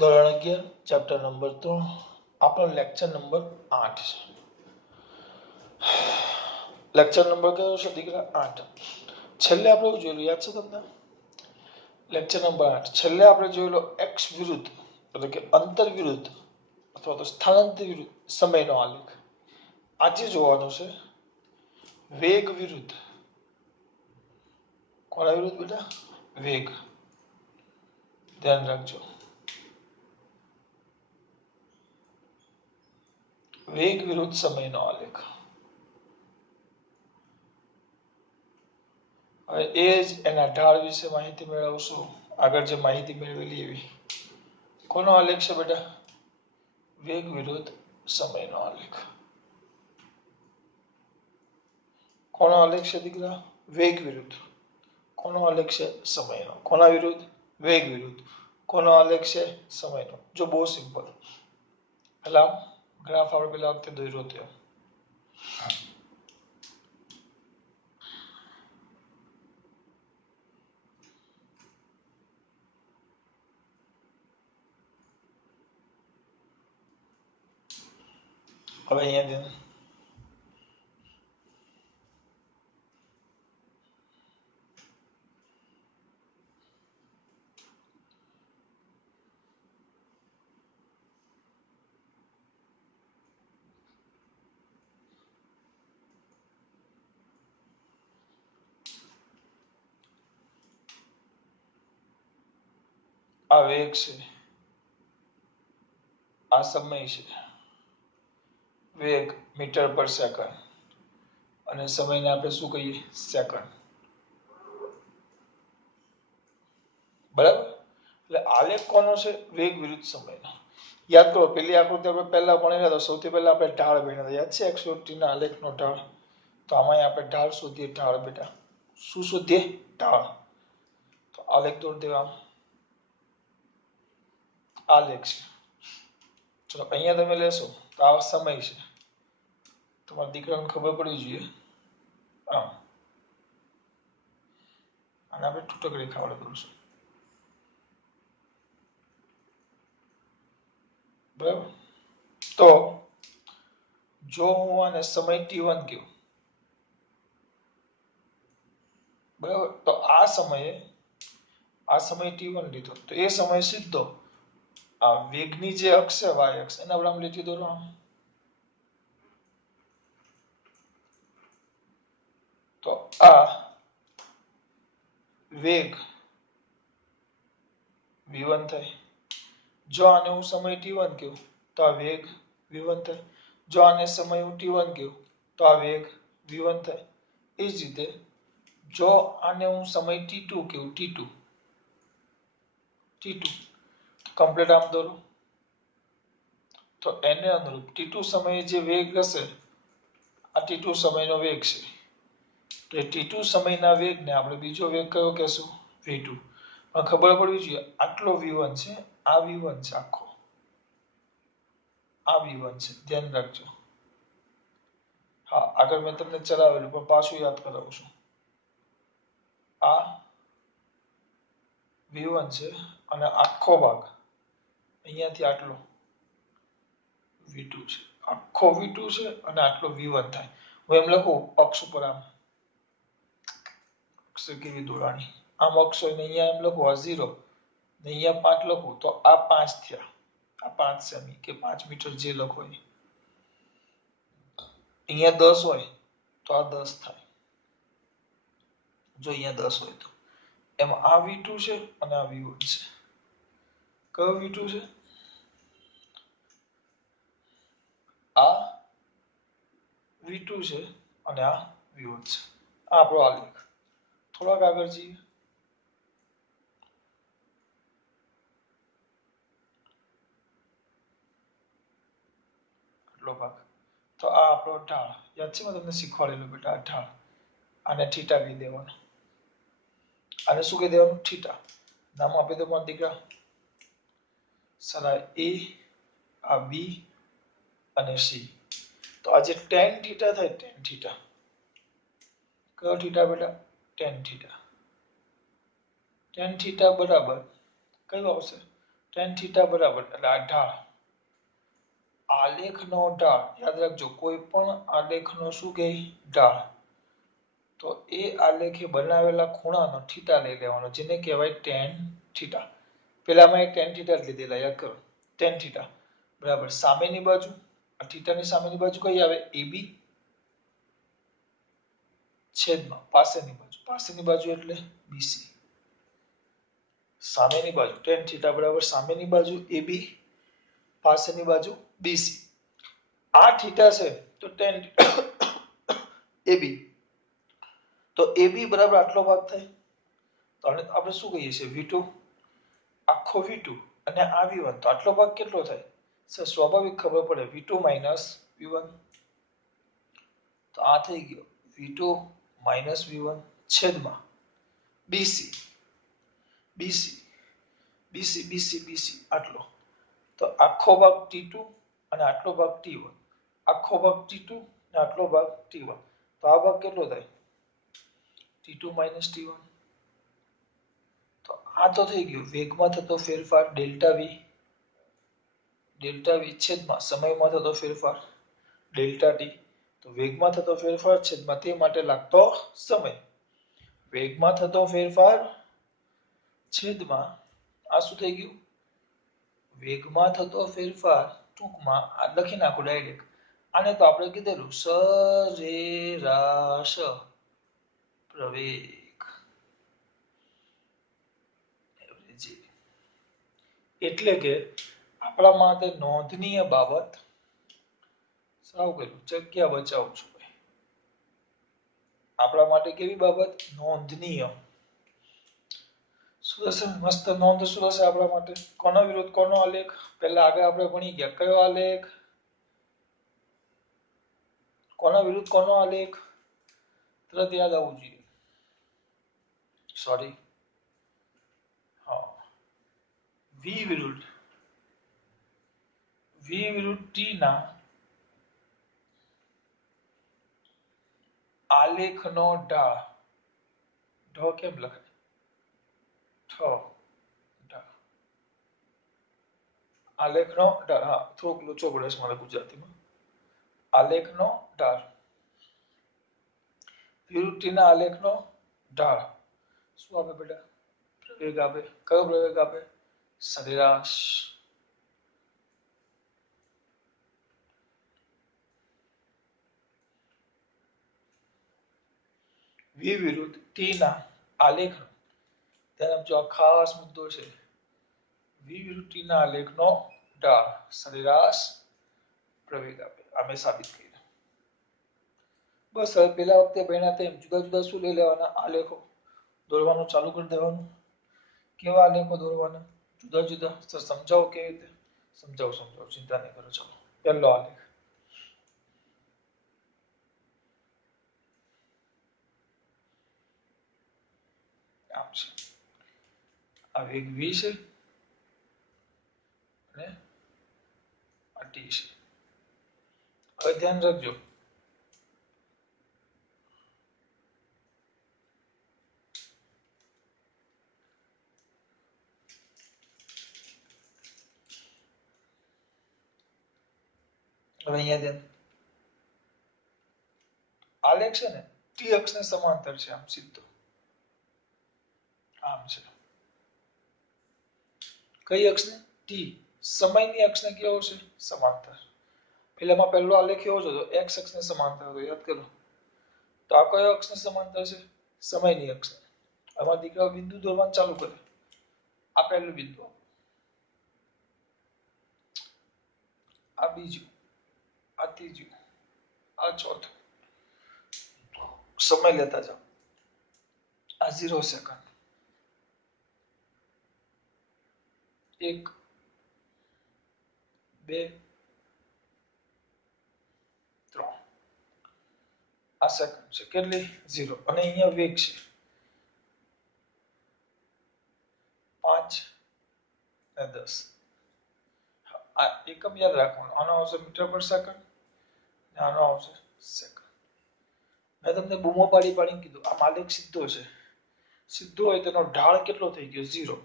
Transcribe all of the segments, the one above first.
ધોરણ 11 chapter number 3 આપણો lecture number 8 છે. લેક્ચર નંબર કયો છે દીકરા? 8. છેલ્લે આપણે જોયું યાદ છે તમને? લેક્ચર નંબર 8 છેલ્લે આપણે જોયેલો એક્સ વિરુદ્ધ એટલે કે અંતર વિરુદ્ધ અથવા તો સ્થાનાંતર વિરુદ્ધ સમયનો આલેખ. આજે જોવાનું છે વેગ વિરુદ્ધ. કોના વિરુદ્ધ બેટા? વેગ. ધ્યાન રાખજો. વેગ વિરુદ્ધ સમયનો આલેખ. હવે એ જ એના ઢાળ વિશે માહિતી મેળવશું. આગળ જે માહિતી મેળવેલી એવી. કોનો આલેખ છે બેટા? વેગ વિરુદ્ધ સમયનો આલેખ. કોનો આલેખ છે દીકરા? વેગ વિરુદ્ધ. કોનો આલેખ છે? સમયનો. કોના વિરુદ્ધ? વેગ વિરુદ્ધ. કોનો આલેખ છે? સમયનો. જો બહુ સિમ્પલ. એટલે ગ્રાફ આપણે પેલા વખતે દોર્યો હતો. હવે અહીંયા આ વેગ છે, આ સમય છે. વેગ મીટર પર સેકન્ડ અને સમયને આપણે શું કહીએ? સેકન્ડ. બરાબર. એટલે આલેખ કોનો છે? વેગ વિરુદ્ધ સમયનો. યાદ કરો પેલી આકૃતિ આપણે પહેલા ભણેલા તો સૌથી પહેલા આપણે ઢાળ ભણ્યા. યાદ છે x50 ના આલેખનો ઢાળ? તો આમાં આપણે ઢાળ શોધીએ. ઢાળ બેટા શું શોધીએ? ઢાળ. તો આલેખ દોરી દેવા. આલેખ છે. ચલો અહીંયા તમે લેશો તો આ સમય છે. તમારા દીકરાને ખબર પડવી જોઈએ. હા, અને આપણે તૂટક રેખા વડે દોરશું. બરાબર. તો જો હું આને સમય t1 કહું, બરાબર, તો આ સમય t1 લીધો તો એ સમય સીધો આ વેગની જે અક્ષ છે y અક્ષ એના પર આમ લીટી દોરો. તો આ વેગ v1 થાય. જો આને હું સમય t1 કહું તો આ વેગ v1 થાય. જો આને સમય હું t1 કહું તો આ વેગ v1 થાય. એ જ રીતે જો આને હું સમય t2 કહું, t2 કમ્પ્લીટ આમ દોરો તો એને અનુરૂપ t2 સમયે જે વેગ હશે આ t2 સમયનો વેગ છે. તો એ t2 સમયના વેગને આપણે બીજો વેગ કયો કહેશું? v2. પણ ખબર પડવી જોઈએ આટલો v1 છે, આ v1 છે આખો. આ v1 છે. ધ્યાન રાખજો. હા, આગળ મેં તમને ચલાવેલું પણ પાછું યાદ કરાવું છું. આ v1 છે અને આખો ભાગ અહીંયાથી આટલો v2 છે. આખો v2 છે અને આટલો v1 થાય. હું એમ લખું અક્ષ ઉપર આમ અક્ષ કેવી દોરાણી આમ અક્ષ હોય ને અહીંયા એમ લખું આ 0 ને અહીંયા 5 લખું તો આ 5 થયા. આ 5 સેમી કે 5 મીટર જે લખો એ. અહીંયા 10 હોય તો આ 10 થાય. જો અહીંયા 10 હોય તો એમાં આ v2 છે અને આ v1 છે. કયો v2 છે? આ v2 છે અને આ v1 છે. આ આપણો આલેખ. થોડાક આગળ જઈએ. આટલો ભાગ. તો આ આપણો ઢાળ. યાદ છે મેં તમને શીખવાડેલું બેટા? આ ઢાળ. આને થીટા કહી દેવાનું. આને શું કહી દેવાનું? થીટા. નામ આપી દો મારા દીકરા. સરા a, આ b અને c. તો આ જે tan થીટા થાય, tan થીટા. કયો થીટા બેટા? tan theta. tan થીટા બરાબર કયું આવશે? tan થીટા બરાબર એટલે આ ઢાળ આલેખનો ઢાળ યાદ રાખજો કોઈ પણ આલેખનો શું કહે ઢાળ તો એ આલેખે બનાવેલા ખૂણાનો થીટા લઈ લેવાનો જેને કહેવાય tan થીટા પેલામાં tan થીટા જ લીધેલા યાદ કરો tan થીટા બરાબર સામેની બાજુ આ થીટાની સામેની બાજુ કઈ આવે AB છેદમાં પાસેની બાજુ એટલે BC સામેની બાજુ tan થીટા બરાબર સામેની બાજુ AB પાસેની બાજુ BC આ થીટા છે તો tan AB તો AB બરાબર આટલો ભાગ થાય તો આપણે શું કહીએ છીએ V2 આખો V2 અને આ V1 તો આટલો ભાગ કેટલો થાય સર સ્વાભાવિક ખબર પડે V2 V1 તો આ થઈ ગયો V2 V1 છેદમાં BC BC BC BC BC આટલો તો આખો ભાગ T2 અને આટલો ભાગ T1 આખો ભાગ T2 અને આટલો ભાગ T1 તો આ ભાગ કેટલો થાય T2 T1 તો આ તો થઈ ગયો વેગમાં થતો ફેરફાર ડેલ્ટા V છેદમાં સમયમાં થતો ફેરફાર ડેલ્ટા T તો વેગમાં થતો ફેરફાર છેદમાં તે માટે લાગતો સમય વેગમાં થતો ફેરફાર છેદમાં આ શું થઈ ગયું વેગમાં થતો ફેરફાર ટૂંકમાં આ લખી નાખો ડાયરેક્ટ આને તો આપણે કીધેલું સરેરાશ પ્રવેગ એટલે કે આપણા માટે નોંધનીય બાબત સાવ કર્યું જગ્યા બચાવું છું ભાઈ આપણા માટે કેવી બાબત નોંધનીય શું હશે મસ્ત નોંધ શું હશે આપણા માટે કોનો વિરુદ્ધ કોનો આલેખ પહેલા આગળ આપણે ભણી ગયા કયો આલેખ કોના વિરુદ્ધ કોનો આલેખ તરત યાદ આવવું જોઈએ સોરી હા V વિરુદ્ધ T ના આલેખનો ઢાળ ઢ કેમ લખાય આલેખનો ઢાળ હા થોડુંક લોચો પડે છે મારા ગુજરાતીમાં આલેખનો ઢાળ વિરુદ્ધિના આલેખનો ઢાળ શું આપે બેટા પ્રવેગ આપે કયો પ્રવેગ આપે સરેરાશ V વિરુદ્ધ T ના આલેખ ત્યારે જો ખાસ મુદ્દો છે V વિરુદ્ધ T ના આલેખનો ઢાળ સરેરાશ પ્રવેગ આપે અમે સાબિત કર્યું બસ હવે પેલા વખતે ભણ્યા તેમ જુદા જુદા શું લઈ લેવાના આલેખો દોરવાનું ચાલુ કરી દેવાનું કેવા આલેખો દોરવાના જુદા જુદા તો સમજાવો કેવી રીતે સમજાવો ચિંતા નહીં કરો ચલો પહેલો આલેખ આમ છે આ વેગ V છે અને આ T છે હવે ધ્યાન રાખજો હવે અહીંયા ધ્યાન આલેખ છે ને T અક્ષને સમાંતર છે આમ સીધો આમ છે કઈ અક્ષને T સમયની અક્ષને કેવો છે સમાંતર પેલામાં પહેલો આલેખ એવો જ હતો x અક્ષને સમાંતર હતો યાદ કરો તો આ કયો અક્ષને સમાંતર છે સમયની અક્ષ આમાં દીકરાઓ બિંદુ દોરવાનું ચાલુ કરે આ પહેલું બિંદુ આ બીજું આ ત્રીજું આ ચોથું સમય લેતા જાઓ આ 0 સેકન્ડ 1 2 3 આ સેકન્ડ છે કેટલી 0 અને અહીંયા વેગ છે 5 અને 10 આ એકમ યાદ રાખવાનું આનો આવશે મીટર પર સેકન્ડ અને આનો આવશે સેકન્ડ મેં તમને બૂમો પાડીને કીધું આ આલેખ સીધો છે સીધો હોય તેનો ઢાળ કેટલો થઈ ગયો 0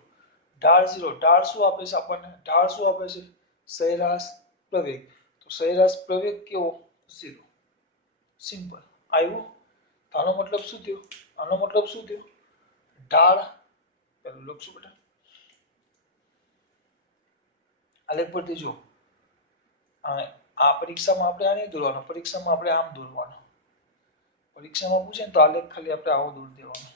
ઢાળ 0 ઢાળ શું આપે છે આપણને ઢાળ શું આપે છે સરેરાશ પ્રવેગ તો સરેરાશ પ્રવેગ કેવો 0 સિમ્પલ આવ્યું તો આનો મતલબ શું થયો આનો મતલબ શું થયો ઢાળ પેલું લખશું બેટા આલેખ પરથી જો આ પરીક્ષામાં આપણે આ નહીં દોરવાનો પરીક્ષામાં આપણે આમ દોરવાનો પરીક્ષામાં પૂછે ને તો આલેખ ખાલી આપણે આવો દોરી દેવાનો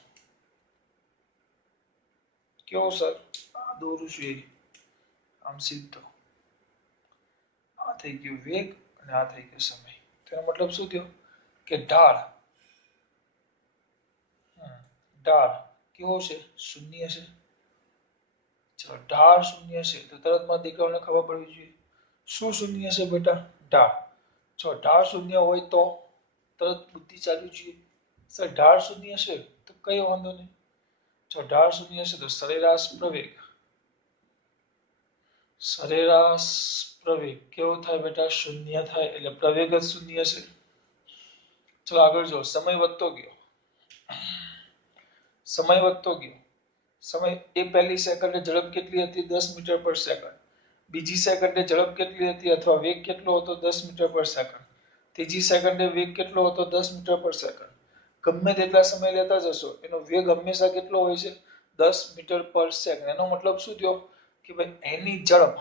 કેવો સર આ દોરું છું એ આમ સીધો આ થઈ ગયો વેગ અને આ થઈ ગયો સમય તેનો મતલબ શું થયો કે ઢાળ ઢાળ કેવો છે શૂન્ય છે ચલો ઢાળ શૂન્ય છે તો તરત માં દીકરાઓને ખબર પડવી જોઈએ શું શૂન્ય છે બેટા ઢાળ જો ઢાળ શૂન્ય હોય તો તરત બુદ્ધિ ચાલવી જોઈએ સર ઢાળ શૂન્ય છે તો કઈ વાંધો નહીં જો ઢાળ શૂન્ય છે તો સરેરાશ પ્રવેગ કેવો થાય બેટા શૂન્ય થાય એટલે પ્રવેગ જ શૂન્ય છે ચલો આગળ જો સમય વધતો ગયો સમય એ પહેલી સેકન્ડે ઝડપ કેટલી હતી 10 મીટર પર સેકન્ડ બીજી સેકન્ડે ઝડપ કેટલી હતી અથવા વેગ કેટલો હતો 10 મીટર પર સેકન્ડ ત્રીજી સેકન્ડે વેગ કેટલો હતો 10 મીટર પર સેકન્ડ ગમે તેટલા સમય લેતા જશો એનો વેગ હંમેશા કેટલો હોય છે 10 મીટર પર સેકન્ડ એનો મતલબ શું થયો કે ભાઈ એની ઝડપ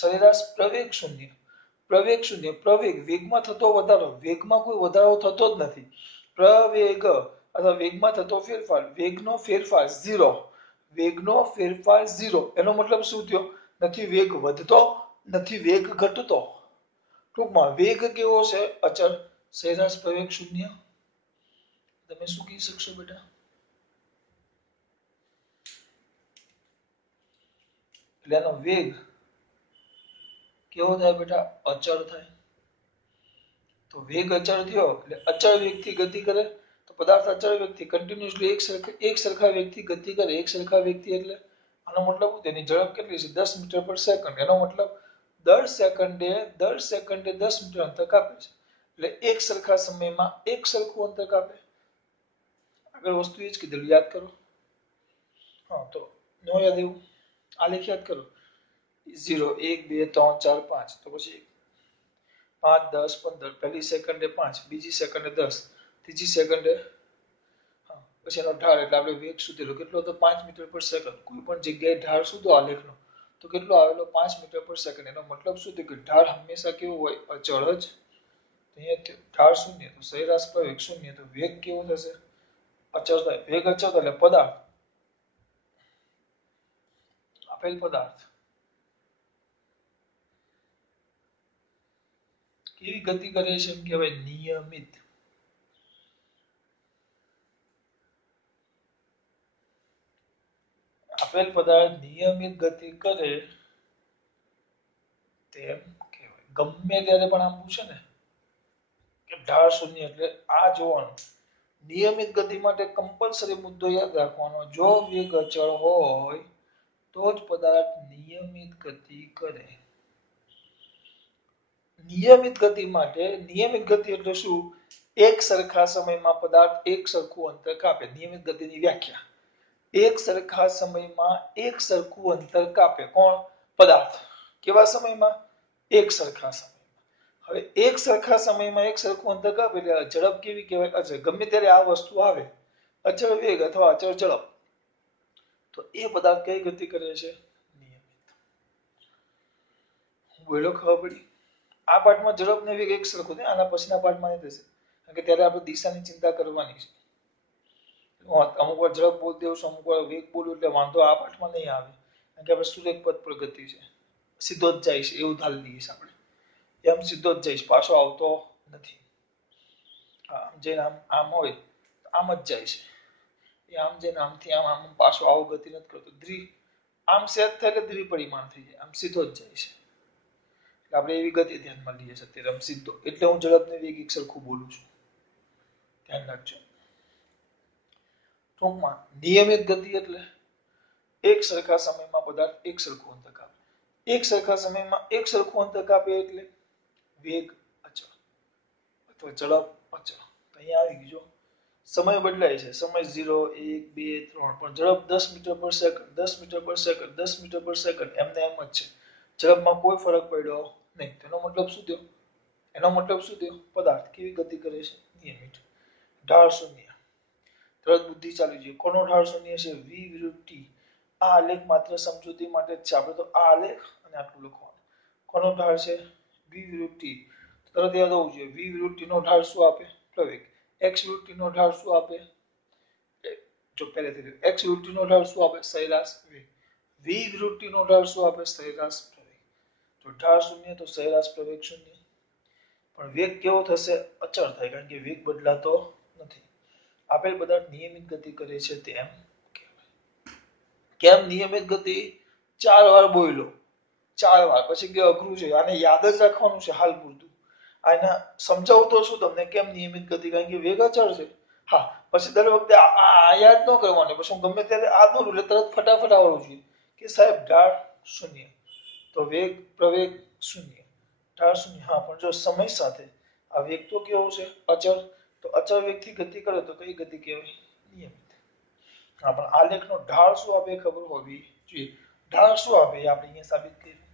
સરેરાશ પ્રવેગ શૂન્ય પ્રવેગ વેગમાં થતો વધારો વેગમાં કોઈ વધારો થતો જ નથી પ્રવેગ અથવા વેગમાં થતો ફેરફાર વેગનો ફેરફાર 0 એનો મતલબ શું થયો નથી વેગ વધતો નથી વેગ ઘટતો ટૂંકમાં વેગ કેવો છે અચળ સરેરાશ પ્રવેગ શૂન્ય તમે શું કહી શકશો બેટા એટલે એનો વેગ કેવો થાય બેટા અચળ થાય તો વેગ અચળ થયો એટલે અચળ વેગથી ગતિ કરે તો પદાર્થ અચળ વેગથી કન્ટિન્યુઅસલી એક સરખા વેગથી ગતિ કરે એક સરખા વેગથી એટલે આનો મતલબ તેની ઝડપ કેટલી છે 10 મીટર પર સેકન્ડ એનો મતલબ દર સેકન્ડે 10 મીટર અંતર કાપે છે એટલે એક સરખા સમયમાં એક સરખું અંતર કાપે આગળ વસ્તુ એ જ કીધેલું યાદ કરો હા તો નો યાદ એવું આલેખ યાદ કરો 0 1 2 3 4 5 તો પછી 5 10 15 પહેલી સેકન્ડે 5 બીજી સેકન્ડે 10 ત્રીજી સેકન્ડે પછી એનો ઢાળ એટલે આપણે વેગ શોધેલો કેટલો હતો 5 મીટર પર સેકન્ડ કોઈ પણ જગ્યાએ ઢાળ શોધો આલેખનો તો કેટલો આવેલો 5 મીટર પર સેકન્ડ એનો મતલબ શું થયો કે ઢાળ હંમેશા કેવું હોય અચળ જ અહીંયા ઢાળ શૂન્ય તો સરેરાશ પ્રવેગ શૂન્ય તો વેગ કેવો થશે અચળ થાય વેગ અચળ એટલે પદાર્થ આપેલ પદાર્થ કેવી ગતિ કરે છે એમ કહેવાય નિયમિત આપેલ પદાર્થ નિયમિત ગતિ કરે તેમ કહેવાય ગમે ત્યારે પણ આમ પૂછે ને કે ઢાળ શૂન્ય એટલે આ જોવાનું નિયમિત ગતિ માટે કમ્પલસરી મુદ્દો યાદ રાખવાનો જો વેગ અચળ હોય તો જ પદાર્થ નિયમિત ગતિ કરે નિયમિત ગતિ એટલે શું એક સરખા સમયમાં પદાર્થ એક સરખું અંતર કાપે નિયમિત ગતિની વ્યાખ્યા એક સરખા સમયમાં એક સરખું અંતર કાપે કોણ પદાર્થ કેવા સમયમાં એક સરખા સમયમાં હવે એક સરખા સમયમાં એક સરખું અંતર કાપે એટલે ઝડપ કેવી કહેવાય અચળ ગમે ત્યારે આ વસ્તુ આવે અચળ વેગ અથવા અચળ ઝડપ તો એ પદાર્થ કઈ ગતિ કરે છે નિયમિત બોલો ખબર પડી આ પાઠમાં ઝડપ ને વેગ એક સરખું થાય આના પછીના પાઠમાં એ થશે કારણ કે ત્યારે આપણે દિશાની ચિંતા કરવાની છે અમુક વાર ઝડપ બોલ દેવું છું અમુક વાર વેગ બોલું એટલે વાંધો આ પાઠમાં નહીં આવે કારણ કે આપણે સુરેખ પદ પર ગતિ છે સીધો જ જાય છે એવું ધારી લઈએ આપણે એમ સીધો જ જઈશ પાછો આવતો નથી આમ જઈને આમ હોય આમ જ જાય છે એ આમ જઈને આમથી આમ પાછો આવો ગતિ નથી કરતો આમ સેટ થાય એટલે દ્વિપરિમાણ થઈ જાય આમ સીધો જ જાય છે આપણે એવી ગતિ ધ્યાનમાં લઈએ છીએ અત્યારે આમ સીધો એટલે હું ઝડપને વેગ એક સરખું બોલું છું ધ્યાન રાખજો ટૂંકમાં નિયમિત ગતિ એટલે એક સરખા સમયમાં પદાર્થ એક સરખું અંતર કાપે એક સરખા સમયમાં એક સરખું અંતર કાપે એટલે વેગ અચળ અથવા ઝડપ અચળ અહીંયા આવી ગયો સમય બદલાય છે, સમય 0 1 2 3 પણ ઝડપ 10 મીટર પર સેકન્ડ 10 મીટર પર સેકન્ડ 10 મીટર પર સેકન્ડ એમને એમ જ છે. ઝડપમાં કોઈ ફરક પડ્યો નહીં. તેનો મતલબ શું થયો? એનો મતલબ શું થયો? પદાર્થ કેવી ગતિ કરે છે? નિયમિત. ઢાળ શૂન્ય. તરત બુદ્ધિ ચાલુ છે. કોનો ઢાળ શૂન્ય છે? v વિરુદ્ધ t. આ આલેખ માત્ર સમજૂતી માટે જ છે. આપણે તો આ આલેખ અને આટલું લખવાનું. કોનો ઢાળ છે? v વિરુદ્ધ t. તરત યાદ હોવું જોઈએ. v વિરુદ્ધ t નો ઢાળ શું આપે? પ્રવેગ. x વિરુદ્ધ t નો ઢાળ શું આપે? જો પહેલેથી x વિરુદ્ધ t નો ઢાળ શું આપે? સરેરાશ વેગ. v વિરુદ્ધ t નો ઢાળ શું આપે? સરેરાશ પ્રવેગ. તો ઢાળ શૂન્ય તો સરેરાશ પ્રવેગ શૂન્ય. પણ વેગ કેવો થશે? અચળ થાય, કારણ કે વેગ બદલાતો નથી. આપેલ પદાર્થ નિયમિત ગતિ કરે છે તેમ કહેવાય. કેમ નિયમિત ગતિ? 4 વાર બોલ્યો. 4 વાર. પછી કે અઘરું છે, આને યાદ જ રાખવાનું છે હાલ પૂરતું. આના સમજાવું તો શું તમને કેમ નિયમિત ગતિ? કારણ કે વેગ અચળ છે. હા, પછી દર વખતે આ યાદ ન કરવાનું. પછી હું ગમે ત્યારે આ દોરું એટલે તરત ફટાફટ આવડવું જોઈએ કે સાહેબ ઢાળ શૂન્ય, તો વેગ પ્રવેગ શૂન્ય, ઢાળ શૂન્ય. હા, પણ જો સમય સાથે આ વેગ તો કેવો છે? અચળ. તો અચળ વેગથી ગતિ કરે તો કઈ ગતિ કહેવાય? નિયમિત. હા, પણ આલેખનો ઢાળ શું આપે ખબર હોવી જોઈએ. ઢાળ શું આપે એ આપણે અહીંયા સાબિત કર્યું.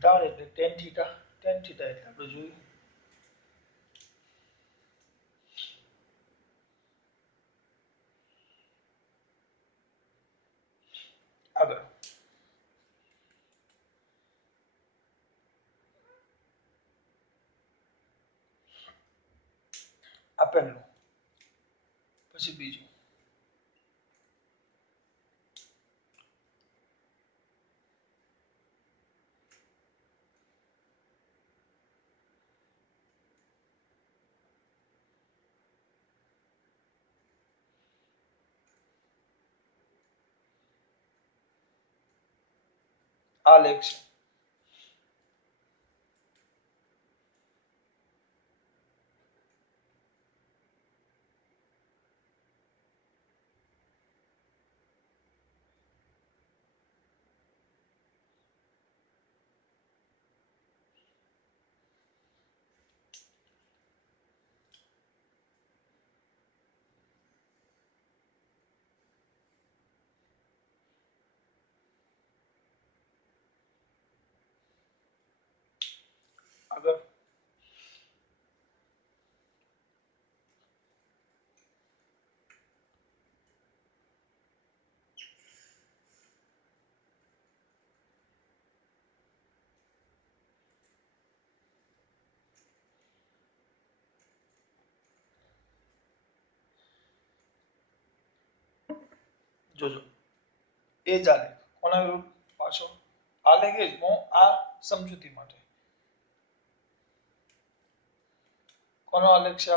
ઢાળ એટલે tan થીટા. tan થીટા એટલે આપણે જોયું. આગળ આ પહેલું, પછી બીજું. આ લેખ છે. આગળ જોજો. એ જ આલેખ કોના વિરુદ્ધ? પાછો આલેખ એ જ હું આ સમજૂતી માટે. કોનો આલેખ છે?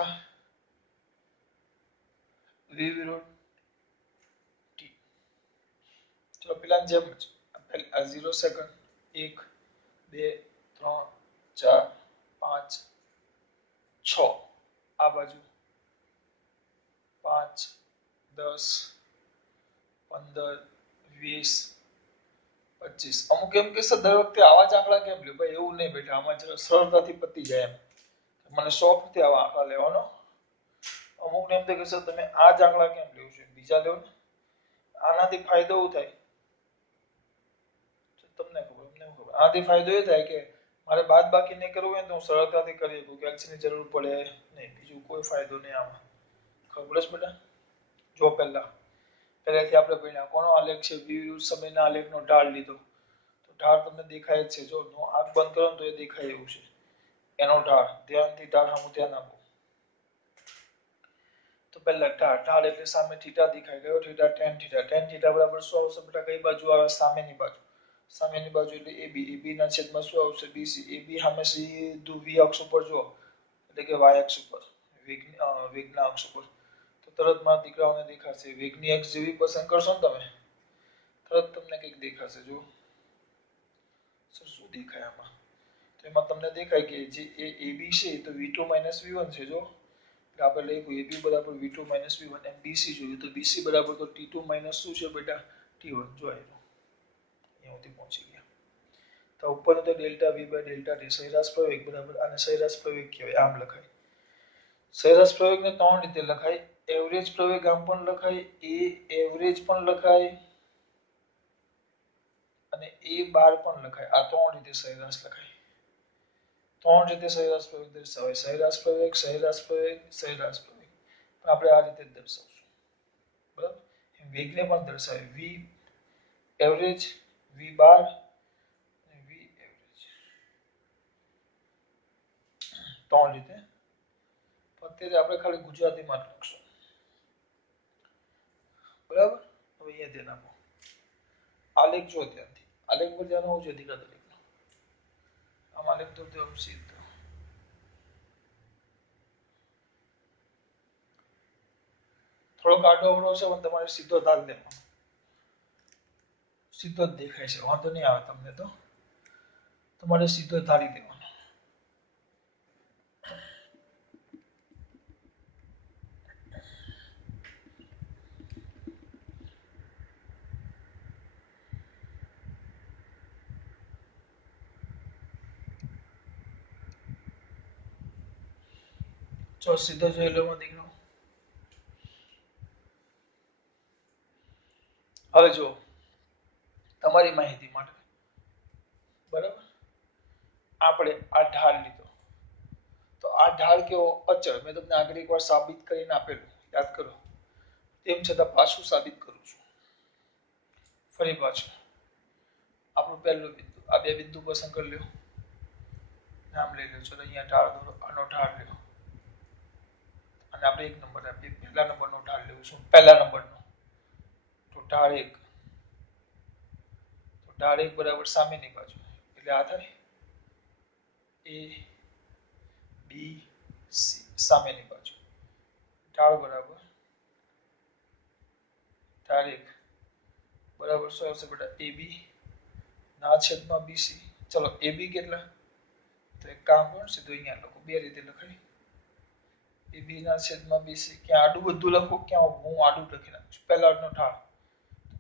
v વિરુદ્ધ t. ચલો પેલા જેમ જ આ 0 સેકન્ડ 1 2 3 4 5 6 આ બાજુ 5 10 15 20 25. અમુક એમ કહેશે દર વખતે આવા જ આંકડા કેમ લ્યો? ભાઈ એવું નહીં બેટા, આમાં જરા સરળતાથી પતી જાય એમ. મને શોખ નથી આવા આંકડા લેવાનો. અમુક ને એમ તો કહેશે તમે આ જ આંકડા કેમ લ્યો છો? બીજા લ્યો ને. આનાથી ફાયદો એવું થાય, તમને ખબર અમને ખબર, આનાથી ફાયદો એ થાય કે મારે બાદ બાકી નહીં કરવું હોય તો હું સરળતાથી કરી શકું, કેલ્સીની જરૂર પડે નહીં. બીજું કોઈ ફાયદો નહીં આમાં. ખબર જ બેટા? જો પહેલાથી આપણે ભણ્યા કોનો આલેખ છે? v વિરુદ્ધ સમયના આલેખનો ઢાળ લીધો. તો ઢાળ તમને દેખાય જ છે. જો આંખ બંધ કરો તો એ દેખાય એવું છે. એનો ઢાળ ધ્યાનથી ઢાળ સામું ધ્યાન આપો. તો પહેલા ઢાળ એટલે સામે થીટા દેખાય. કયો theta? tan theta. tan theta બરાબર શું આવશે બેટા? કઈ બાજુ આવે? સામેની બાજુ. સામેની બાજુ એટલે AB. AB ના છેદમાં શું આવશે? BC. AB સામે સીધું v અક્ષ ઉપર જો એટલે કે y અક્ષ ઉપર, વેગના અક્ષ ઉપર. તો તરત મારા દીકરાઓને દેખાશે. વેગની અક્ષ જેવી પસંદ કરશો ને તમે તરત તમને કંઈક દેખાશે. જો સર શું દેખાય આમાં? તો એમાં તમને દેખાય કે જે AB છે તો v2 v1 છે. જો આપણે લખ્યું AB બરાબર v2 v1 એમ BC જોયું તો BC બરાબર તો T2 શું છે બેટા? T1. જો આવ્યું. અહીંયા સુધી પહોંચી ગયા. તો ઉપર તો delta V by delta T સરેરાશ પ્રવેગ બરાબર, અને સરેરાશ પ્રવેગ કહેવાય. આમ લખાય. સરેરાશ પ્રવેગને ત્રણ રીતે લખાય. એવરેજ પ્રવેગ આમ પણ લખાય, એ એવરેજ પણ લખાય અને એ બાર પણ લખાય. આ ત્રણ રીતે સરેરાશ લખાય. ત્રણ રીતે સરેરાશ પ્રવેગ દર્શાવાય. સરેરાશ પ્રવેગ, સરેરાશ પ્રવેગ, સરેરાશ પ્રવેગ. પણ આપણે આ રીતે જ દર્શાવશું. બરાબર? વેગને પણ દર્શાવે વી એવરેજ, વી બાર અને વી એવરેજ. ત્રણ રીતે. અત્યારે આપણે ખાલી ગુજરાતીમાં જ લખશું. બરાબર? હવે અહીંયા ધ્યાન આપો. આલેખ જો ત્યાંથી. આલેખ પર ધ્યાન હોવું જોઈએ દીકરા તરીકે. આમ આલેખ તો સીધો. થોડોક આડો અવળો છે પણ તમારે સીધો ધાર લેવાનો. સીધો જ દેખાય છે, વાંધો નહીં આવે તમને તો. તમારે સીધો ધારી દેવાનો. જો સીધો જોઈ લો દીકરો. હવે જો તમારી માહિતી માટે બરાબર આપણે આ ઢાળ લીધો તો આ ઢાળ કેવો અચળ. મેં તમને આગળ એકવાર સાબિત કરીને આપેલું, યાદ કરો. તેમ છતાં પાછું સાબિત કરું છું. ફરી પાછું આપણું પહેલું બિંદુ, આ બે બિંદુ પસંદ કરી લ્યો. નામ લઈ લો. ચલો અહીંયા ઢાળ દોરો. આનો ઢાળ લ્યો અને આપણે એક નંબર આપીએ. પહેલા નંબરનો ઢાળ લેવું છું. પહેલા નંબરનો તો ઢાળ 1. તો ઢાળ 1 બરાબર સામેની બાજુ એટલે આ થાય એ બી સી. સામેની બાજુ ઢાળ બરાબર ઢાળ 1 બરાબર શું આવશે બેટા? એ બી ના છેદમાં બીસી. ચલો એ બી કેટલા? તો એક કામ કરો, સીધું અહીંયા લખો. બે રીતે લખાય. એ બી ના છેદમાં બીસી. ક્યાં આડું બધું લખો, ક્યાં હું આડું લખી નાખું છું. પહેલાનો ઢાળ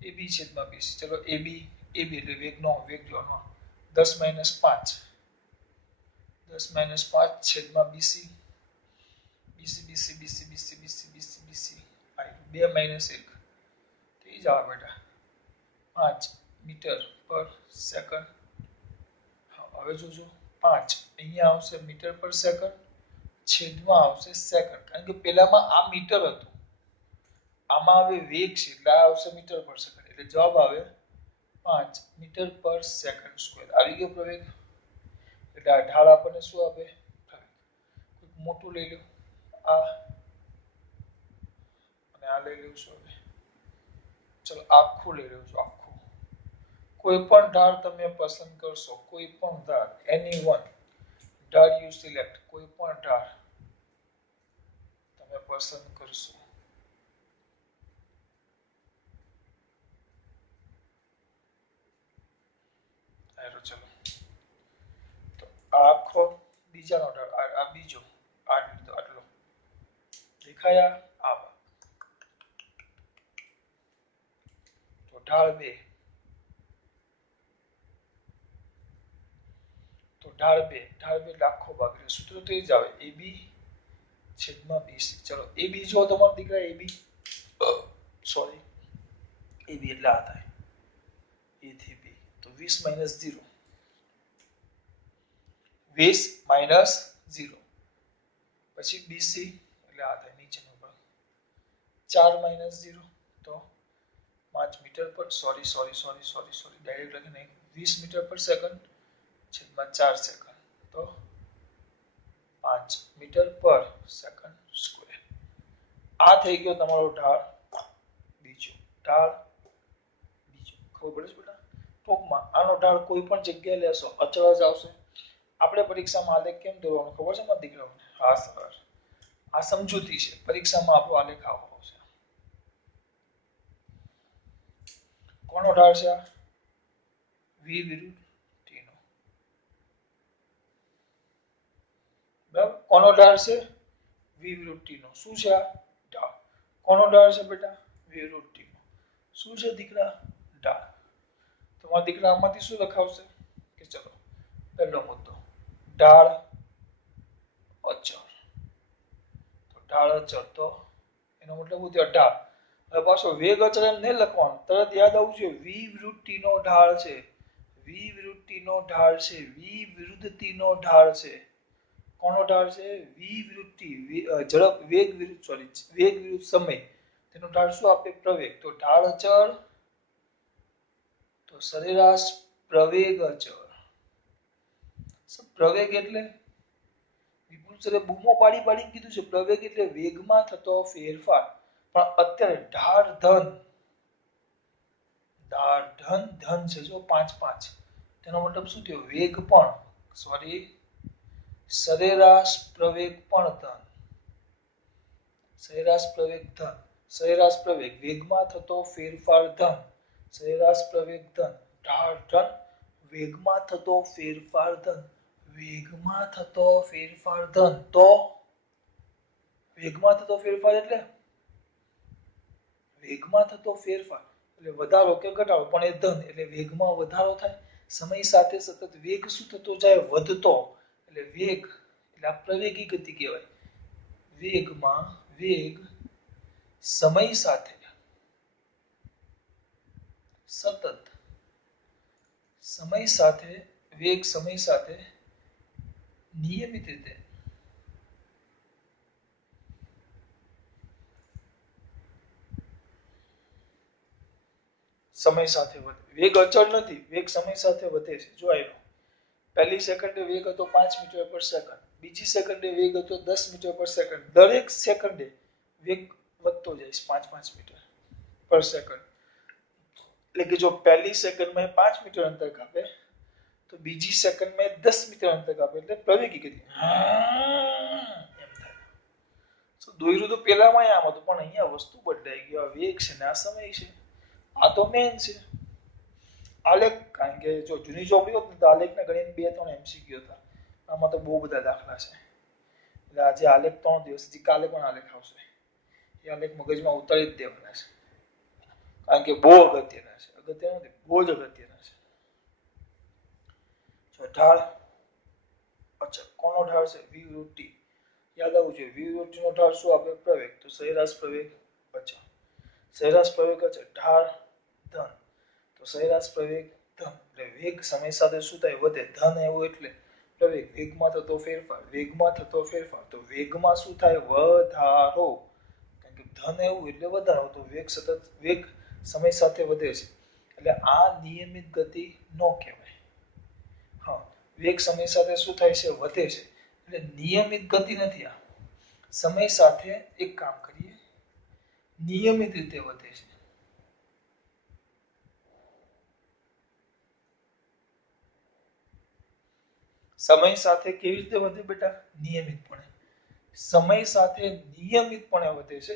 એ બી છેદમાં બીસી. ચલો એ બી એટલે વેગનો વેગ જોવાનો 10 - 5. 10 - 5 છેદમાં BC. BC BC BC BC BC BC BC 2 - 1 થઈ જાવ બેટા 5 મીટર પર સેકન્ડ. હવે જોજો 5 અહીંયા આવશે મીટર પર સેકન્ડ, છેદમાં આવશે સેકન્ડ. કારણ કે પેલામાં આ મીટર હતું, આમાં હવે વેગ છે એટલે આ આવશે મીટર પર સેકન્ડ. એટલે જવાબ આવે 5 મીટર પર સેકન્ડ સ્ક્વેર. આવી ગયો પ્રવેગ. એટલે આ ઢાળ આપણને શું આપે? મોટું લઈ લો આ અને આ લઈ લઉં છું. હવે ચલો આખું લઈ લઉં છું. આખું કોઈ પણ ઢાળ તમે પસંદ કરશો, કોઈ પણ ઢાળ, એની વન ઢાળ યુ સિલેક્ટ. કોઈ પણ ઢાળ તમે પસંદ કરશો. ચલો તો આખો બીજાનો ઢાળ, આ બીજો આ લીધો આટલો દેખાયા. આ તો ઢાળ 2. તો ઢાળ 2 એટલે આખો ભાગ રહ્યો. સૂત્ર તો એ જ આવે એ બી છેદમાં બીસી. ચલો એ બી જો તમારા દીકરા એ બી સોરી એ બી એટલે આ થાય એ થી બી. તો 20 - 0. 20 - 0 પછી બીસી એટલે આ થાય નીચેનો ભાગ. 4 - 0 તો 5 મીટર પર સોરી ડાયરેક્ટ લખીને 20 મીટર પર સેકન્ડ છેદમાં 4 સેકન્ડ. તો 5 મીટર પર સેકન્ડ સ્ક્વેર. આ થઈ ગયો તમારો ઢાળ બીજો. ઢાળ બીજો ખબર પડે છે બેટા? ટૂંકમાં આનો ઢાળ કોઈ પણ જગ્યાએ લેશો અચળ જ આવશે. આપણે પરીક્ષામાં આલેખ કેમ દોરવાનો ખબર છે મારા દીકરાઓને? હા સર, આ સમજૂતી છે. પરીક્ષામાં આપણો આલેખ આવો આવશે. કોનો ઢાળ છે? વી વિરુદ્ધ ટી નો. બરાબર? કોનો ઢાળ છે? વી વિરુદ્ધ ટી નો. શું છે આ? ઢાળ. કોનો ઢાળ છે બેટા? વી વિરુદ્ધ ટી નો. શું છે દીકરા? ઢાળ. તમારા દીકરા આમાંથી શું લખાવશે? કે ચલો પહેલો મુદ્દો ઢાળ અચળ. તો ઢાળ અચળ તો એનો મતલબ શું થયો ઢાળ. હવે પાછો વેગ અચળ એમ નહીં લખવાનું, તરત યાદ આવવું જોઈએ વિવૃત્તિનો ઢાળ છે, વિવૃત્તિનો ઢાળ છે, વિવૃદ્ધિનો ઢાળ છે. કોનો ઢાળ છે? વિવૃત્તિ. ઝડપ વેગ વિરુદ્ધ વેગ વિરુદ્ધ સમય, તેનો ઢાળ શું આપે? પ્રવેગ. તો ઢાળ અચળ તો સરેરાશ પ્રવેગ અચળ. પ્રવેગ એટલે વિપુલ સરે બૂમો પાડી કીધું છે પ્રવેગ એટલે વેગમાં થતો ફેરફાર. પણ અત્યારે ઢાળ ધન છે જો 5 તેનો મતલબ શું થયો? વેગ પણ સોરી સરેરાશ પ્રવેગ પણ ધન. સરેરાશ પ્રવેગ ધન. સરેરાશ પ્રવેગ વેગમાં થતો ફેરફાર ધન. સરેરાશ પ્રવેગ ધન. ઢાળ ધન. વેગમાં થતો ફેરફાર ધન. વેગમાં થતો ફેરફાર ધન. તો વેગમાં થતો ફેરફાર એટલે વેગમાં થતો ફેરફાર એટલે વધારો કે ઘટાડો, પણ એ ધન એટલે વેગમાં વધારો થાય. સમય સાથે સતત વેગ શું થતો જાય? વધતો. એટલે વેગ એટલે આ પ્રવેગી ગતિ કહેવાય. વેગમાં વેગ સમય સાથે સતત સમય સાથે વેગ સમય સાથે નિયમિત રીતે સમય સાથે વધે. વેગ અચળ નથી, વેગ સમય સાથે વધે છે. જો આવ્યો પહેલી સેકન્ડે વેગ હતો 5 મીટર પર સેકન્ડ, બીજી સેકન્ડે વેગ હતો 10 મીટર પર સેકન્ડ. દરેક સેકન્ડે વેગ વધતો જાય છે 5 મીટર પર સેકન્ડ. એટલે કે જો પહેલી સેકન્ડમાં 5 મીટર અંતર કાપે તો બીજી સેકન્ડમાં 10 મીટર અંતર કાપે એટલે પ્રવેગી ગતિ એમ થાય. દોયરું તો પેલામાં આમ હતું, પણ અહીંયા વસ્તુ બદલાઈ ગઈ. આ વેગ છે ને આ સમય છે. આ તો મેન છે આલેખ. કારણ કે જો જૂની ચોપડી હોત ને તો આલેખને ગણીને 2-3 MCQ હતા. આમાં તો બહુ બધા દાખલા છે. એટલે આજે આલેખ 3 દિવસ, કાલે પણ આલેખ આવશે. એ આલેખ મગજમાં ઉતારી જ દેવાના છે. કારણ કે બહુ અગત્યના છે. અગત્યના નથી, બહુ જ અગત્યના છે. ઢાળ અચ્છા કોનો ઢાળ છે? વિવૃત્તિ. યાદ આવવું જોઈએ વિવૃત્તિનો ઢાળ શું આપે? પ્રવેગ. તો સરેરાશ પ્રવેગ અચળ. સરેરાશ પ્રવેગ અચળ. ઢાળ ધન. તો સરેરાશ પ્રવેગ ધન. એટલે વેગ સમય સાથે શું થાય? વધે. ધન એવું એટલે પ્રવેગ વેગમાં થતો ફેરફાર. વેગમાં થતો ફેરફાર તો વેગમાં શું થાય? વધારો. કારણ કે ધન એવું એટલે વધારો. તો વેગ સતત વેગ સમય સાથે વધે છે. એટલે આ નિયમિત ગતિ નો કહેવાય. હા, વેગ સમય સાથે શું થાય છે? વધે છે. એટલે નિયમિત ગતિ નથી આ. સમય સાથે એક કામ કરીએ, નિયમિત રીતે વધે છે. સમય સાથે કેવી રીતે વધે બેટા? નિયમિતપણે. સમય સાથે નિયમિતપણે વધે છે.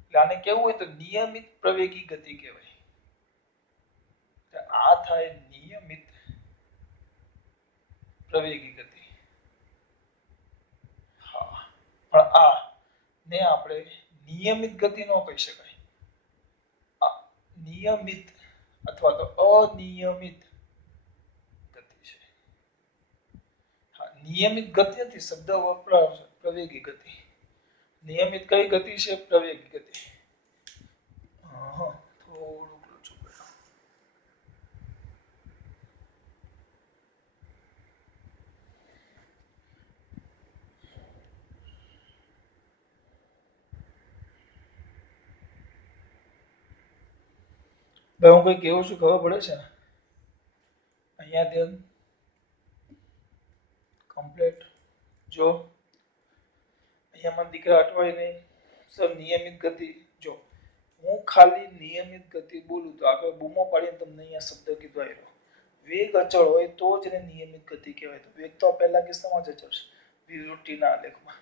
એટલે આને કેવું હોય તો નિયમિત પ્રવેગી ગતિ કહેવાય. આ થાય નિયમિત પ્રવેગી ગતિ. હા, પણ આ ને આપણે નિયમિત ગતિ ન કહી શકાય. નિયમિત અથવા તો અનિયમિત ગતિ છે. હા, નિયમિત ગતિ નથી, શબ્દ વપરાશ પ્રવેગી ગતિ. નિયમિત કઈ ગતિ છે? પ્રવેગી ગતિ. હા, થોડુંક લોચું કર્યું. હું કઈ કેવું છું ખબર પડે છે ને? અહીંયા ધ્યાન કમ્પ્લીટ. જો અહીંયા મને દીકરા અટવાય નહીં. સર નિયમિત ગતિ. જો હું ખાલી નિયમિત ગતિ બોલું તો આગળ બૂમો પાડીને તમને અહીંયા શબ્દ કીધો આવ્યો. વેગ અચળ હોય તો જ એને નિયમિત ગતિ કહેવાય. તો વેગ તો પહેલા કિસ્સામાં જ અચળ છે વિવૃત્તિના આલેખમાં.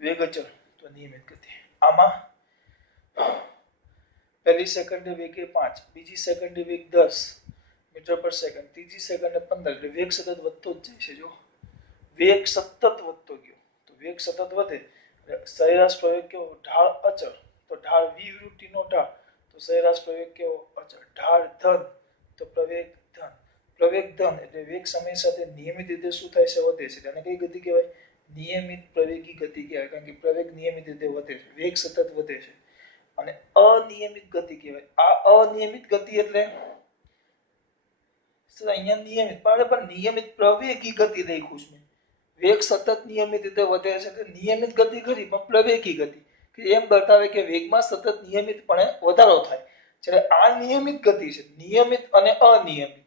વેગ અચળ તો નિયમિત ગતિ. આમાં પહેલી સેકન્ડે વેગે 5, બીજી સેકન્ડે વેગ 10 મીટર પર સેકન્ડ, ત્રીજી સેકન્ડે 15. એટલે વેગ સતત વધતો જ જાય છે. જો વેગ સતત વધતો ગયો તો વેગ સતત વધે. સરેરાશ પ્રવેગ કેવો? ઢાળ અચળ. તો ઢાળ વિવૃત્તિનો ઢાળ. તો સરેરાશ પ્રવેગ કેવો? અચળ. ઢાળ ધન તો પ્રવેગ ધન. પ્રવેગ ધન એટલે વેગ સમય સાથે નિયમિત રીતે શું થાય છે? વધે છે. તેને કઈ ગતિ કહેવાય? નિયમિત પ્રવેગી ગતિ કહેવાય, કારણ કે પ્રવેગ નિયમિત રીતે વધે છે, વેગ સતત વધે છે. અને અનિયમિત ગતિ કહેવાય. આ અનિયમિત ગતિ એટલે અહીંયા નિયમિત પણ નિયમિત પ્રવેગી ગતિ લખ્યું છે. વેગ સતત નિયમિત રીતે વધે છે એટલે નિયમિત ગતિ ખરી પણ પ્રવેગી ગતિ, કે એમ બતાવે કે વેગમાં સતત નિયમિતપણે વધારો થાય. જ્યારે આ નિયમિત ગતિ છે, નિયમિત અને અનિયમિત.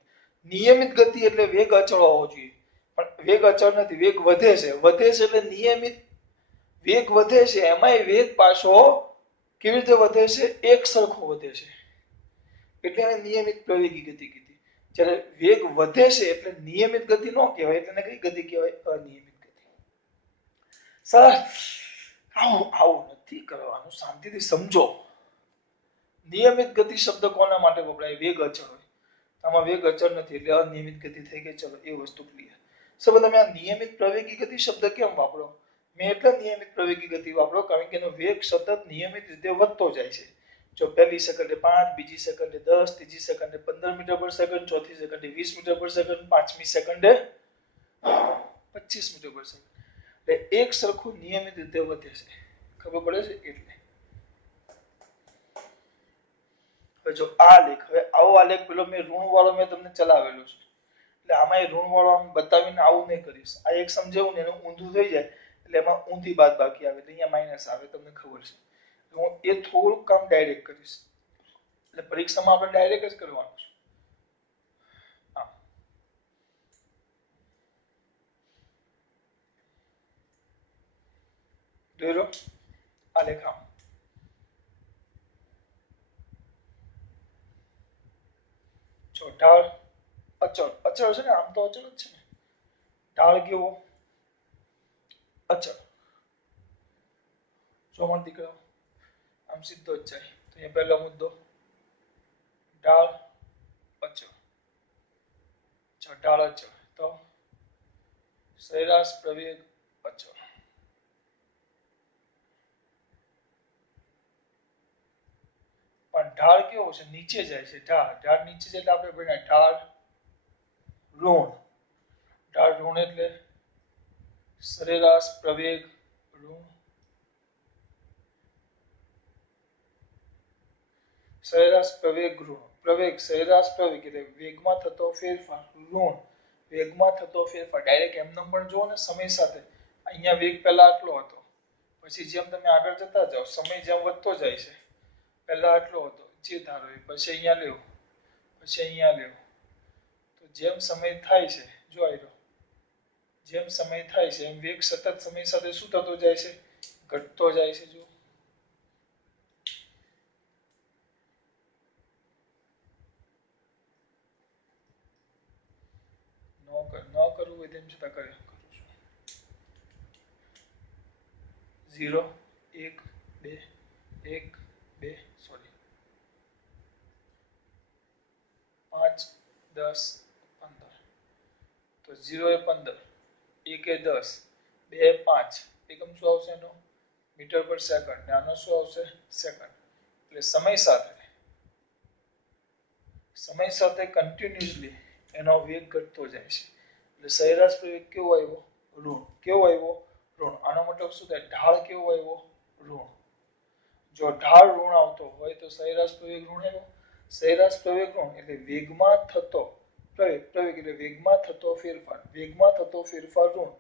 નિયમિત ગતિ એટલે વેગ અચળ હોવો જોઈએ, પણ વેગ અચળ નથી, વેગ વધે છે. વધે છે એટલે નિયમિત વેગ વધે છે, એમાંય વેગ પાછો કેવી રીતે વધે છે? એક સરખો વધે છે, એટલે એને નિયમિત પ્રવેગી ગતિ કીધી. જ્યારે વેગ વધે છે એટલે નિયમિત ગતિ ન કહેવાય, એટલે એને કઈ ગતિ કહેવાય? અનિયમિત ગતિ. સર આવું નથી કરવાનું, શાંતિથી સમજો. નિયમિત ગતિ શબ્દ કોના માટે વપરાય? વેગ અચળ હોય. આમાં વેગ અચળ નથી એટલે અનિયમિત ગતિ થઈ ગઈ. ચલો એ વસ્તુ ક્લિયર. સર તમે આ નિયમિત પ્રવેગી ગતિ શબ્દ કેમ વાપરો? મેં એટલે નિયમિત પ્રવેગી ગતિ વાપરો કારણ કે એનો વેગ સતત નિયમિત રીતે વધતો જાય છે. જો પહેલી સેકન્ડે 5, બીજી સેકન્ડે 10, ત્રીજી સેકન્ડે 15 મીટર પર સેકન્ડ, ચોથી સેકન્ડે 20 મીટર પર સેકન્ડ, પાંચમી સેકન્ડે 25 મીટર પર સેકન્ડ. એટલે એક સરખું નિયમિત રીતે વધે છે. ખબર પડે છે? એટલે હવે જો આ લેખ, હવે આવો આલેખ પેલો મેં ઋણ વાળો મેં તમને ચલાવેલો છે, એટલે આમાં ઋણ વાળો આમ બતાવીને આવું નહીં કરીશ. આ એક સમજાવું ને એનું ઊંધું થઈ જાય એટલે એમાં ઊંધી બાદ બાકી આવે, એટલે અહીંયા માઇનસ આવે, તમને ખબર છે. હું એ થોડુંક કામ ડાયરેક્ટ કરીશ, એટલે પરીક્ષામાં આપણે ડાયરેક્ટ જ કરવાનું છે. હા, દોરો આ લેખા જો ઢાળ અચળ, અચળ છે ને, આમ તો અચળ જ છે ને. ઢાળ કેવો? અચળ. જો મને દીકરાઓ આમ સીધો જ જાય તો અહીંયા પહેલો મુદ્દો ઢાળ અચળ. ઢાળ અચળ તો સરેરાશ પ્રવેગ અચળ. પણ ઢાળ કેવો છે? નીચે જાય છે. ઢાળ નીચે જાય એટલે આપણે ભણ્યા ઢાળ ઋણ. ઢાળ ઋણ એટલે સરેરાશ પ્રવેગ ઋણ. સરેરાશ પ્રવેગ ઋણ. પ્રવેગ સરેરાશ પ્રવેગ એટલે વેગમાં થતો ફેરફાર, ઋણ વેગમાં થતો ફેરફાર. ડાયરેક્ટ એમને પણ જુઓ ને, સમય સાથે. અહીંયા વેગ પહેલા આટલો હતો, પછી જેમ તમે આગળ જતા જાઓ, સમય જેમ વધતો જાય છે, પહેલા આટલો હતો જે ધારો એ, પછી અહીંયા લેવો, પછી અહીંયા લેવો, તો જેમ સમય થાય છે, જો આવ્યો, જેમ સમય થાય છે એમ વેગ સતત સમય સાથે શું થતો જાય છે? ઘટતો જાય છે. જો ન કરવું હોય તેમ છતાં કરું છું. 0, 1, 2, 1, 2, સોરી 5, 10, 15. તો 0 એ 15, 1 એ 10, 2 એ 5. એકમ શું આવશે એનો? મીટર પર સેકન્ડ. ને આનો શું આવશે? સેકન્ડ. એટલે સમય સાથે કન્ટિન્યુઅસલી એનો વેગ ઘટતો જાય છે. એટલે સરેરાશ પ્રવેગ કેવો આવ્યો? ઋણ. કેવો આવ્યો? ઋણ. આનો મતલબ શું થાય? ઢાળ કેવો આવ્યો? ઋણ. જો ઢાળ ઋણ આવતો હોય તો સરેરાશ પ્રવેગ ઋણ આવ્યો. સરેરાશ પ્રવેગ ઋણ એટલે વેગમાં થતો પ્રવેગ, પ્રવેગ એટલે વેગમાં થતો ફેરફાર, વેગમાં થતો ફેરફાર ઋણ.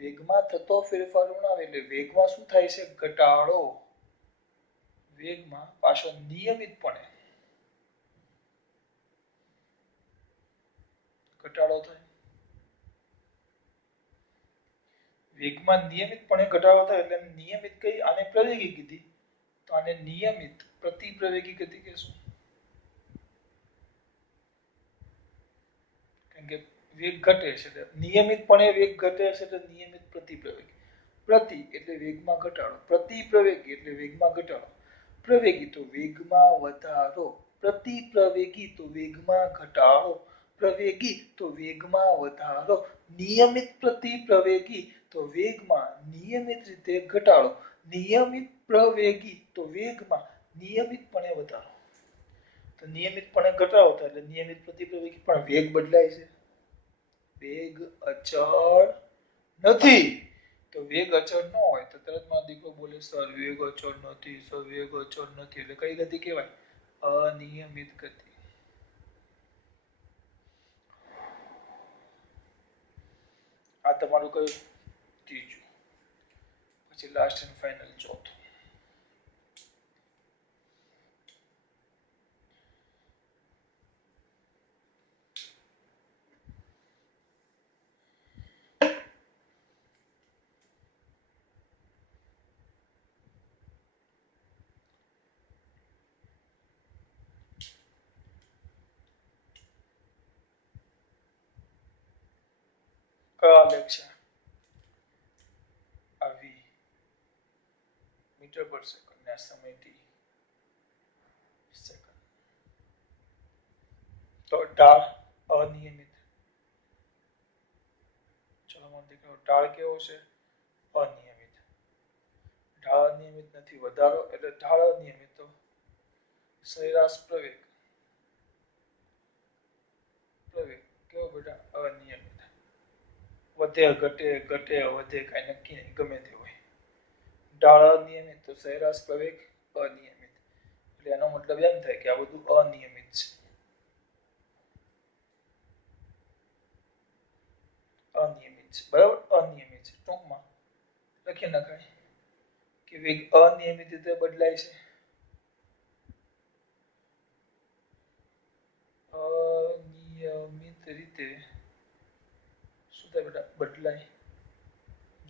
વેગમાં થતો ફેરફાર ઋણ આવે એટલે વેગમાં શું થાય છે? ઘટાડો. વેગમાં પાછો નિયમિતપણે ઘટાડો થાય. વેગમાં નિયમિતપણે ઘટાડો થાય એટલે નિયમિત કઈ? આને પ્રવેગી કીધી, તો આને નિયમિત પ્રતિપ્રવેગી ગતિ કહેશું. કારણ કે વેગ ઘટે છે એટલે નિયમિતપણે વેગ ઘટે છે એટલે નિયમિત પ્રતિપ્રવેગી. પ્રતિ એટલે વેગમાં ઘટાડો, પ્રતિપ્રવેગી એટલે વેગમાં ઘટાડો, પ્રવેગી તો વેગમાં વધારો, પ્રતિપ્રવેગી તો વેગમાં ઘટાડો, પ્રવેગી તો વેગમાં વધારો, નિયમિત પ્રતિપ્રવેગી તો વેગમાં નિયમિત રીતે ઘટાડો, નિયમિત પ્રવેગી તો વેગમાં નિયમિતપણે વધારો. તો નિયમિતપણે ઘટાડો થાય એટલે નિયમિત પ્રતિપ્રવેગી. પણ વેગ બદલાય છે, વેગ અચળ નથી. તો તો વેગ અચળ ન હોય તો તરત મારો દીકરો બોલે સર વેગ અચળ નથી, સર વેગ અચળ નથી, એટલે કઈ ગતિ કહેવાય? અનિયમિત ગતિ. આ તમારું કયું? ત્રીજું. પછી લાસ્ટ એન્ડ ફાઇનલ ચોથું. કયા આલેખ છે? આ v મીટર પર સેકન્ડ ના સમય t સેકન્ડ. તો ઢાળ અનિયમિત. ચલો મને દીકરો ઢાળ કેવો છે? અનિયમિત. ઢાળ અનિયમિત નથી વધારો એટલે ઢાળ અનિયમિત. તો સરેરાશ પ્રવેગ કેવો બેટા? અનિયમિત. વધે ઘટે ઘટે વધે કઈ નક્કી નહીં, ગમે તે હોય. ઢાળ અનિયમિત તો સરેરાશ પ્રવેગ અનિયમિત. એટલે એનો મતલબ એમ થાય કે આ બધું અનિયમિત છે. અનિયમિત છે, બરાબર? અનિયમિત છે. ટૂંકમાં લખી નખાય કે વેગ અનિયમિત રીતે બદલાય છે. અનિયમિત રીતે શું થાય બેટા? બદલાય.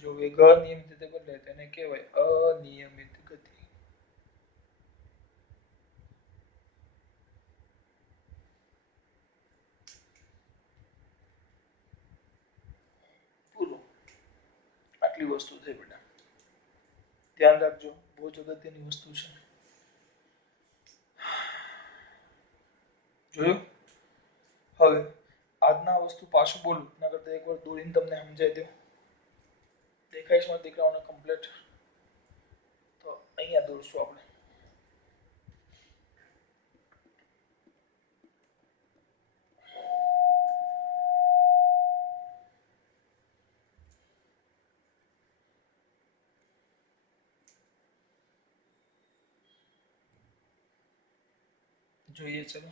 જો વેગ અનિયમિત રીતે બદલાય તેને કહેવાય અનિયમિત ગતિ. પૂરું. આટલી વસ્તુ થઈ બેટા. ધ્યાન રાખજો, બહુ જ અગત્યની વસ્તુ છે. જોયું? હવે આજના વસ્તુ પાછું બોલું એના કરતા એકવાર દોરીને તમને સમજાવી દઉં. દેખાય છે મારા દીકરાઓને કમ્પ્લીટ? તો અહીંયા દોરશું આપણે. જોઈએ ચલો.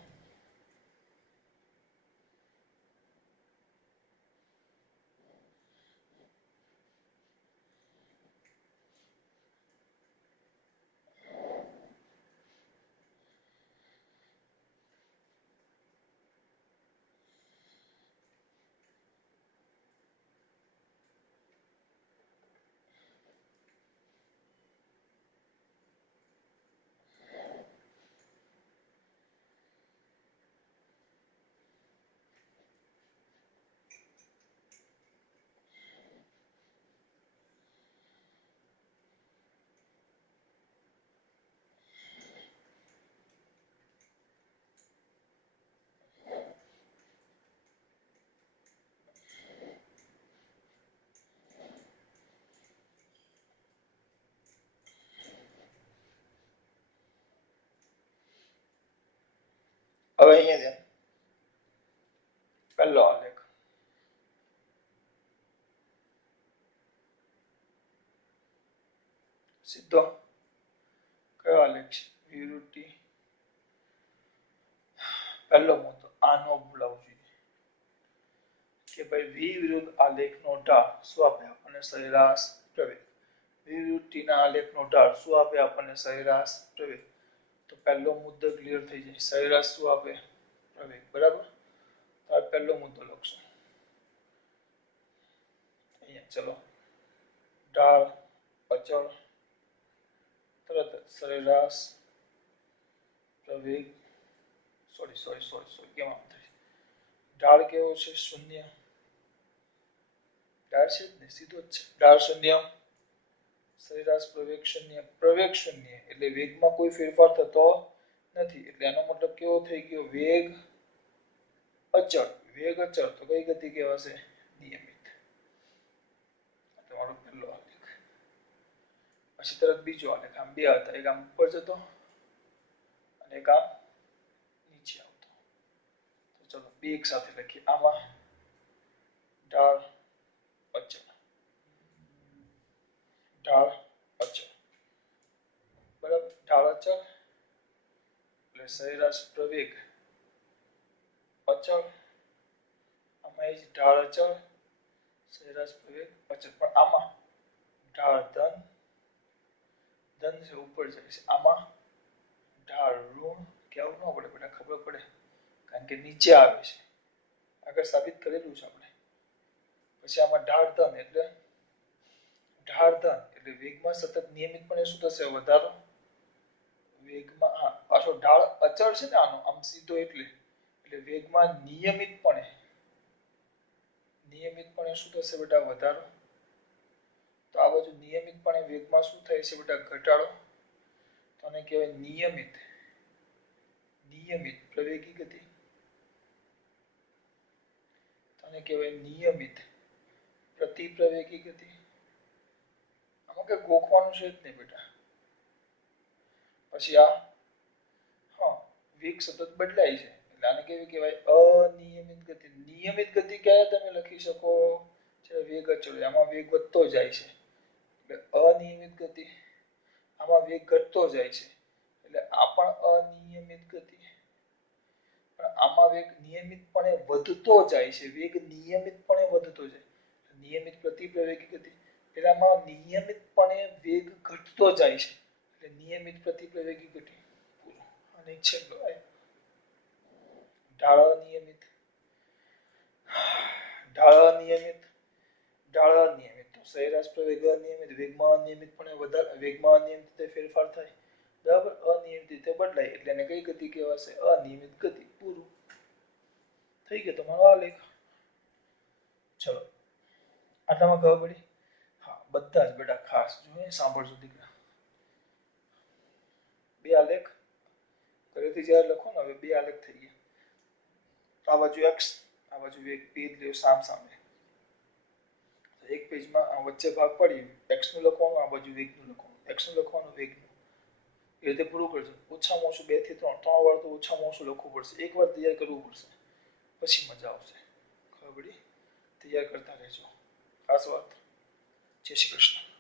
હવે અહીંયા ધ્યાન. પહેલો આલેખ સીધો કયો આલેખ છે? વિવૃત્તિ. પહેલો મુદ્દો આનો ભૂલાવું જોઈએ કે ભાઈ v વિરુદ્ધ આલેખનો ઢાળ શું આપે આપણને? સરેરાશ પ્રવેગ. વિવૃત્તિના આલેખનો ઢાળ શું આપે આપણને? સરેરાશ પ્રવેગ. તો પહેલો મુદ્દો ક્લિયર થઈ જાય. સરેરાશ શું આપે? પ્રવેગ. બરાબર? તો આ પહેલો મુદ્દો લખશું અહીંયા. ચલો, ઢાળ અચળ તરત સરેરાશ પ્રવેગ. સોરી કેમ આમ થાય? ઢાળ કેવો છે? શૂન્ય. ઢાળ છે જ ને, સીધો જ છે. ઢાળ શૂન્ય, સરેરાશ પ્રવેગ શૂન્ય. પ્રવેગ શૂન્ય એટલે વેગમાં કોઈ ફેરફાર થતો નથી. એટલે એનો મતલબ કેવો થઈ ગયો? વેગ અચળ. વેગ અચળ તો કઈ ગતિ કહેવાશે? નિયમિત. તમારો પહેલો આલેખ. પછી તરત બીજો આલેખ. આમ બે હતા, એક આમ ઉપર જતો અને એક આમ નીચે આવતો. તો ચલો બે એક સાથે લખીએ. આમાં ઢાળ અચળ, એટલે સરેરાશ પ્રવેગ અચળ, આમાં એ ઢાળ અચળ, સરેરાશ પ્રવેગ અચળ, પણ આમાં ઢાળ ધન ધન છે ઉપર જાય છે, આમાં ઢાળ ઋણ, કેવું ન પડે બેટા, ખબર પડે કારણ કે નીચે આવે છે, આગળ સાબિત કરેલું છે આપણે. પછી આમાં ઢાળ ધન એટલે વેગમાં સતત નિયમિતપણે શું થશે, વધારો. વેગમાં પાછો ઢાળ અચળ છે ને આનો આમ સીધો એટલે વેગમાં નિયમિતપણે શું થશે બેટા, વધારો. તો આ બાજુ નિયમિતપણે વેગમાં શું થાય છે બેટા, ઘટાડો. તો આને કહેવાય નિયમિત પ્રવેગી ગતિ. આને કહેવાય નિયમિત પ્રતિપ્રવેગી ગતિ. આમાં કઈ ગોખવાનું છે જ નહીં બેટા. પછી આ વેગ સતત બદલાય છે એટલે આને કેવી કહેવાય, અનિયમિત ગતિ. નિયમિત ગતિ ક્યારે તમે લખી શકો, વેગ અચળ, આમાં વેગ વધતો જાય છે એટલે અનિયમિત ગતિ. આમાં વેગ ઘટતો જાય છે એટલે આ પણ અનિયમિત ગતિ. પણ આમાં વેગ નિયમિતપણે વધતો જાય છે, વેગ નિયમિતપણે વધતો જાય, નિયમિત પ્રતિપ્રવેગી ગતિ. એટલે આમાં નિયમિતપણે વેગ ઘટતો જાય છે એટલે નિયમિત પ્રતિપ્રવેગી ગતિ. અને છેલ્લો ઢાળ અનિયમિત, તો સરેરાશ પ્રવેગ અનિયમિત, વેગમાં અનિયમિત રીતે ફેરફાર થાય, બરાબર, અનિયમિત રીતે બદલાય એટલે એને કઈ ગતિ કહેવાશે, અનિયમિત ગતિ. પૂરું થઈ ગયો તમારો આલેખ. ચલો આટલામાં ખબર પડી. હા, બધા જ બેટા ખાસ જોઈએ, સાંભળજો દીકરા. બે આલેખ ઘરેથી જ્યારે લખો ને, હવે બે આલેખ થઈ ગયા. આ બાજુ એક્સ, આ બાજુ એક પેજ લ્યો સામ સામે. એક પેજમાં વચ્ચે ભાગ પાડી એક્સ નું લખવાનું, આ બાજુ વેગ નું લખવાનું, એક્સ નું લખવાનું, વેગ નું. એ રીતે પૂરું કરજો. ઓછામાં ઓછું 2 થી 3 વાર તો ઓછામાં ઓછું લખવું પડશે, એક વાર તૈયાર કરવું પડશે, પછી મજા આવશે. ખબર પડી? તૈયાર કરતા રહેજો. ખાસ વાત. જય શ્રી કૃષ્ણ.